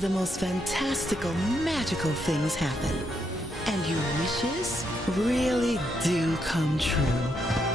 where the most fantastical, magical things happen. And your wishes really do come true.